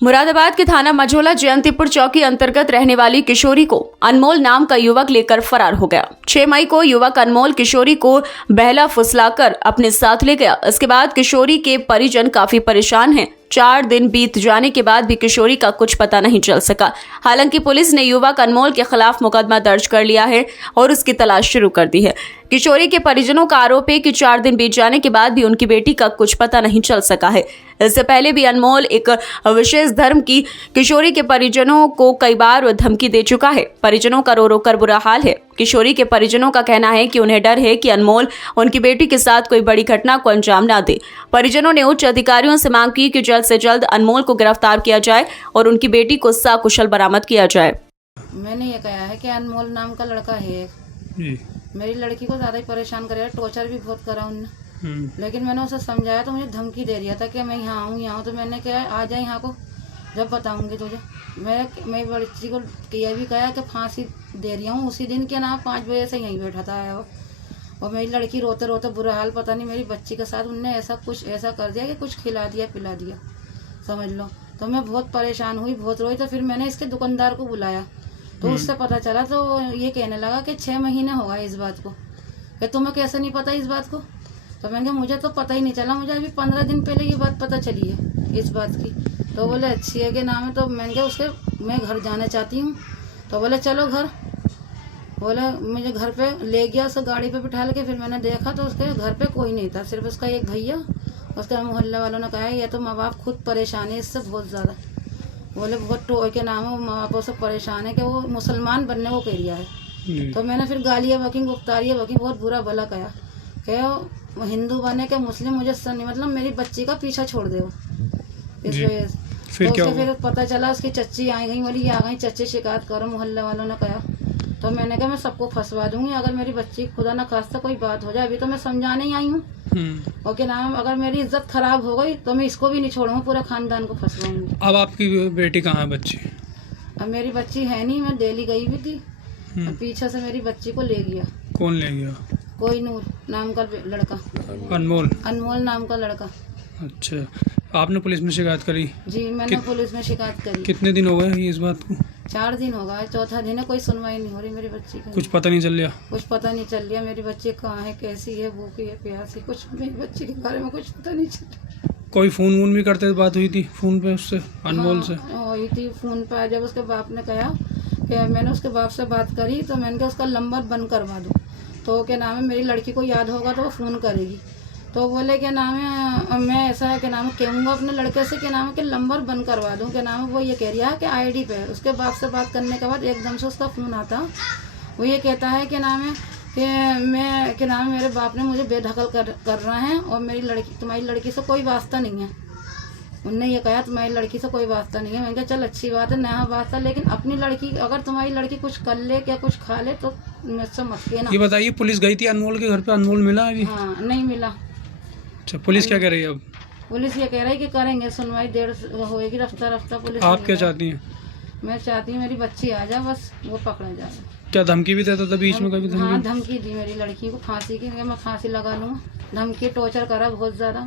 मुरादाबाद के थाना मझोला जयंतीपुर चौकी अंतर्गत रहने वाली किशोरी को अनमोल नाम का युवक लेकर फरार हो गया। 6 मई को युवक अनमोल किशोरी को बहला फुसलाकर अपने साथ ले गया। इसके बाद किशोरी के परिजन काफी परेशान हैं। 4 दिन बीत जाने के बाद भी किशोरी का कुछ पता नहीं चल सका। हालांकि पुलिस ने युवक अनमोल के खिलाफ मुकदमा दर्ज कर लिया है और उसकी तलाश शुरू कर दी है। किशोरी के परिजनों का आरोप है कि 4 दिन बीत जाने के बाद भी उनकी बेटी का कुछ पता नहीं चल सका है। इससे पहले भी अनमोल एक विशेष धर्म की किशोरी के परिजनों को कई बार धमकी दे चुका है। परिजनों का रो रो कर बुरा हाल है। किशोरी के परिजनों का कहना है कि उन्हें डर है कि अनमोल उनकी बेटी के साथ कोई बड़ी घटना को अंजाम ना दे। परिजनों ने उच्च अधिकारियों से मांग की कि जल्द से जल्द अनमोल को गिरफ्तार किया जाए और उनकी बेटी को सकुशल बरामद किया जाए। मैंने ये कहा है कि अनमोल नाम का लड़का है जी। मेरी लड़की को ज्यादा ही परेशान कर रहा है, टॉर्चर भी बहुत करा उन्होंने। लेकिन मैंने उसे समझाया तो मुझे धमकी दे दिया था कि मैं यहाँ हूँ तो मैंने कहा आ जाए यहाँ को, जब बताऊंगी तुझे। मैं बच्ची को ये भी कहा कि फांसी दे रही हूँ। उसी दिन के ना 5 बजे से यहीं बैठा था आया वो। और मेरी लड़की रोते रोते बुरा हाल, पता नहीं मेरी बच्ची के साथ उनने ऐसा कर दिया कि कुछ खिला दिया पिला दिया, समझ लो। तो मैं बहुत परेशान हुई, बहुत रोई। तो फिर मैंने इसके दुकानदार को बुलाया तो उससे पता चला तो ये कहने लगा कि 6 महीने हो गए इस बात को। कि तुम्हें कैसे नहीं पता इस बात को? तो मैंने कहा मुझे तो पता ही नहीं चला, मुझे अभी 15 दिन पहले ये बात पता चली है इस बात की। तो बोले अच्छी है कि नाम है। तो मैंने कहा मैं घर जाना चाहती हूँ। तो बोले चलो घर। बोले मुझे घर पे ले गया, उसे गाड़ी पे बिठा के। फिर मैंने देखा तो उसके घर पे कोई नहीं था, सिर्फ उसका एक भैया। उसके मोहल्ले वालों ने कहा ये तो माँ बाप खुद परेशान है इससे बहुत ज़्यादा। बोले बहुत के नाम है, माँ बापों से परेशान है कि वो मुसलमान बनने को कह दिया है। तो मैंने फिर गालियाँ बकी, गुफ्तारियाँ बकी, बहुत बुरा भला कहा कि हिंदू बने के मुस्लिम मुझे नहीं, मतलब मेरी बच्ची का पीछा छोड़ दे वो इस वजह से। तो फिर पता चला उसकी चच्ची आई गई, बोली आ गई चच्ची शिकायत करो, मोहल्ले वालों ने कहा। तो मैंने कहा मैं सबको फंसवा दूंगी अगर मेरी बच्ची खुदा ना खास्ता कोई बात हो जाए। अभी तो मैं समझाने ही आई हूँ। और क्या नाम, अगर मेरी इज्जत खराब हो गई तो मैं इसको भी नहीं छोड़ूंगी, पूरा खानदान को फंसवाऊंगी। अब आपकी बेटी कहाँ है बच्ची? अब मेरी बच्ची है नहीं, मैं दिल्ली गई भी थी। पीछे से मेरी बच्ची को ले गया। कौन ले गया? कोई नूर नाम का लड़का। अनमोल नाम का लड़का। अच्छा, आपने पुलिस में शिकायत करी? जी मैंने पुलिस में शिकायत करी। कितने दिन हो गए इस बात को? 4 दिन हो गए, चौथा दिन है, कोई सुनवाई नहीं हो रही मेरी बच्ची का। कुछ पता नहीं चल रहा? कुछ पता नहीं चल रहा मेरी बच्ची कहाँ है, कैसी है, भूखी है, प्यासी, कुछ मेरी बच्ची के बारे में कुछ पता नहीं चल रहा। कोई फोन वोन भी करते बात हुई थी फोन पे उससे, अनमोल से? हुई थी फोन पे। जब उसके बाप ने कहा कि मैंने उसके बाप से बात करी तो मैंने कहा उसका नंबर बंद करवा दूँ। तो क्या नाम है मेरी लड़की को याद होगा तो वो फ़ोन करेगी। तो बोले क्या नाम है मैं ऐसा है क्या नाम है कहूँगा अपने लड़के से क्या नाम है कि नंबर बंद करवा दूँ। क्या नाम है वो ये कह रहा है कि आईडी पे। उसके बाप से बात करने के बाद एकदम से उसका फ़ोन आता, वो ये कहता है कि नाम है कि मैं क्या नाम है मेरे बाप ने मुझे बेदखल कर रहा है और तुम्हारी लड़की से कोई वास्ता नहीं है। उनने ये कहा तुम्हारी लड़की से कोई वास्ता नहीं है। मैंने कहा चल अच्छी बात है, नया वास्ता, लेकिन अपनी लड़की अगर तुम्हारी लड़की कुछ कर ले क्या कुछ खा ले तो मुझसे मत कहना। ये बताइए पुलिस गई थी अनमोल के घर पे, अनमोल मिला अभी? हाँ नहीं मिला। अच्छा, पुलिस क्या कह रही है अब? पुलिस ये कह रही है कि करेंगे सुनवाई, देर होएगी, रफ्ता पुलिस। आप क्या चाहती हैं? मैं चाहती हूँ मेरी बच्ची आ जाए, बस वो पकड़ा जाए। क्या धमकी भी देता था बीच में कभी? हाँ धमकी दी मेरी लड़की को फांसी की, मैं फांसी लगा लूँगा। धमकी टॉर्चर करा बहुत ज़्यादा।